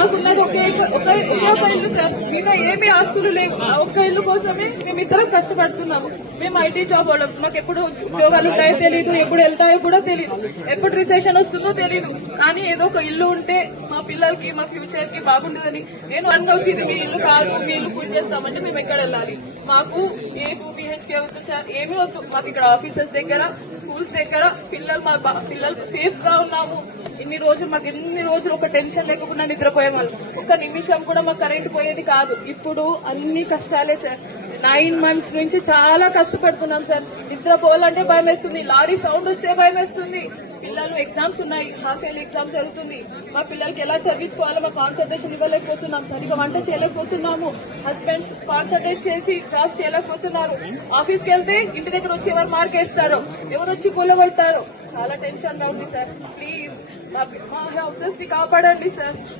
మాకున్నది ఒకే ఇల్లు సార్, మిగతా ఏమీ ఆస్తులు లేవు. ఆ ఒక్క ఇల్లు కోసమే మేమిద్దరం కష్టపడుతున్నాము. మేము ఐటీ జాబ్ వాళ్ళం, మాకు ఎప్పుడు ఉద్యోగాలు ఉంటాయో తెలియదు, ఎప్పుడు వెళ్తాయో కూడా తెలియదు, ఎప్పుడు రిసెషన్ వస్తుందో తెలియదు. కానీ ఏదో ఒక ఇల్లు ఉంటే మా పిల్లలకి మా ఫ్యూచర్ కి బాగుంటుందని నేను వచ్చింది. మీ ఇల్లు కాదు, మీ ఇల్లు పూజ చేస్తామంటే మేము ఎక్కడ వెళ్ళాలి? మాకు ఏ 2 BHK వద్దు సార్, ఏమీ వద్దు. మాకు ఇక్కడ ఆఫీసెస్ దగ్గర, స్కూల్స్ దగ్గర పిల్లలు సేఫ్ గా ఉన్నాము. ఇన్ని రోజులు ఒక టెన్షన్ లేకుండా నిద్రపోయే వాళ్ళు. ఒక్క నిమిషం కూడా మాకు కరెంట్ పోయేది కాదు. ఇప్పుడు అన్ని కష్టాలే సార్. 9 months నుంచి చాలా కష్టపడుతున్నాం సార్. నిద్రపోవాలంటే భయం వేస్తుంది, లారీ సౌండ్ వస్తే భయం వేస్తుంది. పిల్లలు ఎగ్జామ్స్ ఉన్నాయి, హాఫ్ ఇయర్లీ ఎగ్జామ్ జరుగుతుంది. మా పిల్లలకి ఎలా చదివించుకోవాలో మా కాన్సన్ట్రేషన్ ఇవ్వలేకపోతున్నాం సార్. ఇక వంట చేయలేకపోతున్నాము. హస్బెండ్స్ కాన్సన్ట్రేట్ చేసి జాబ్స్ చేయలేకపోతున్నారు. ఆఫీస్కి వెళ్తే ఇంటి దగ్గర వచ్చి ఎవరు మార్క్ వేస్తారో, ఎవరు వచ్చి కూలగొడతారో, చాలా టెన్షన్ గా ఉంది సార్. ప్లీజ్ మా హౌసెస్ ని కాపాడండి సార్.